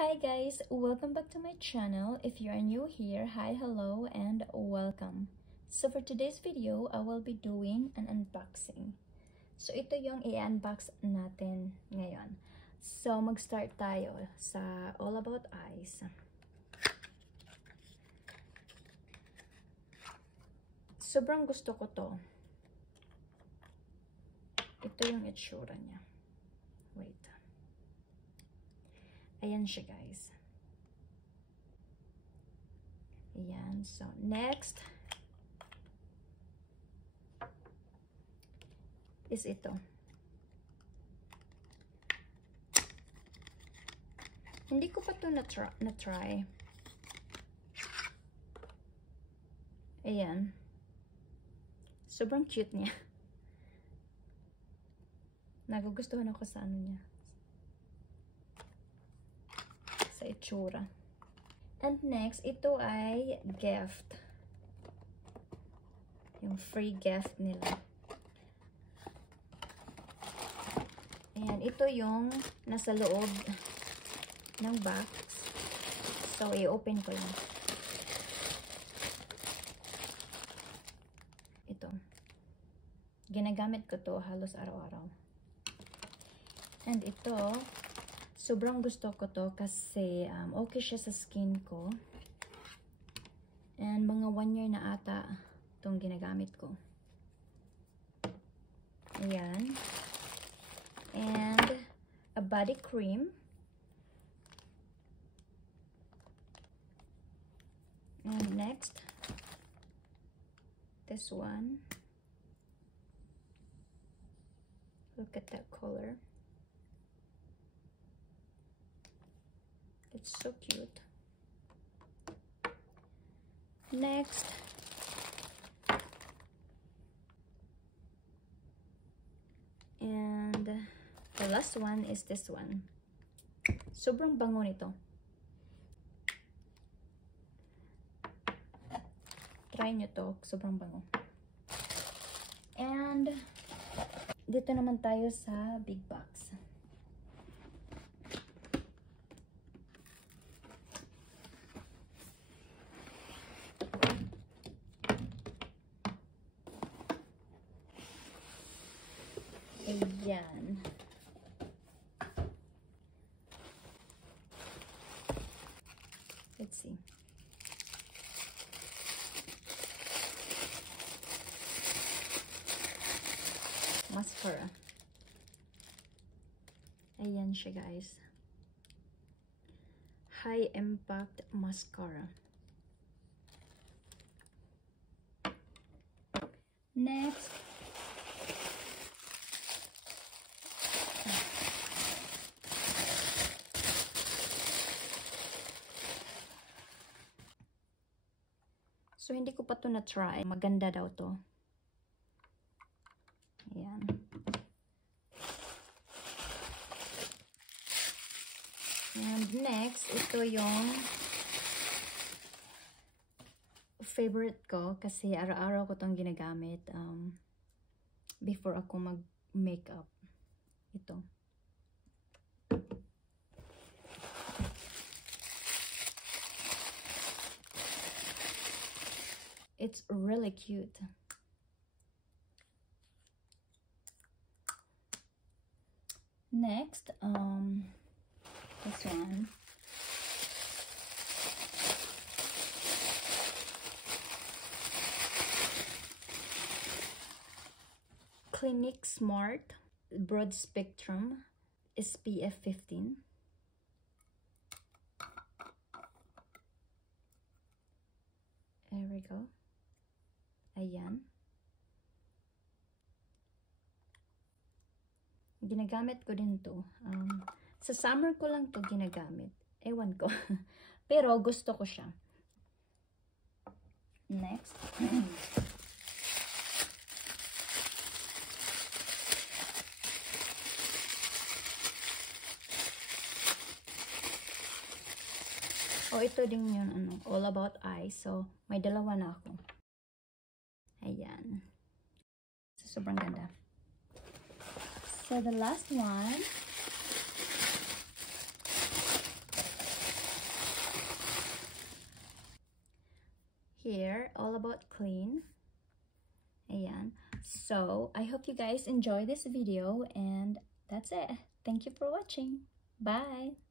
Hi guys, welcome back to my channel. If you are new here, hi, hello, and welcome. So for today's video, I will be doing an unboxing. So ito yung i-unbox natin ngayon. So mag-start tayo sa All About Eyes. Sobrang gusto ko to. Ito yung itsura niya. Wait. Ayan siya, guys. Ayan. So, next is ito. Hindi ko pa ito na-try. Ayan. Sobrang cute niya. Nagugustuhan ako sa ano niya. Sa itsura. And next, ito ay gift. Yung free gift nila. Ayan, ito yung nasa loob ng box. So, i-open ko yun. Ito. Ginagamit ko to halos araw-araw. And ito, sobrang gusto ko to kasi okay siya sa skin ko. And mga 1 year na ata itong ginagamit ko. Ayan. And a body cream. And next, this one. Look at that color. It's so cute. Next, and the last one is this one. Sobrang bango nito. Try nyo to. Sobrang bango. And dito naman tayo sa big box. Ayan. Let's see. Mascara. Ayan siya, guys. High Impact Mascara. Next, so, hindi ko pa ito na-try. Maganda daw to. Ayan. And next, ito yung favorite ko kasi araw-araw ko itong ginagamit before ako mag-makeup. Ito. It's really cute. Next, this one. Clinique Smart Broad Spectrum SPF 15. There we go. Ayan. Ginagamit ko din to. Sa summer ko lang to ginagamit. Ewan ko. Pero gusto ko siya. Next. Ito din yun, All About Eyes. So, may dalawa na ako. Ayan. So, sobrang ganda. So, the last one here, all about clean. Ayan. So, I hope you guys enjoy this video, and that's it. Thank you for watching. Bye!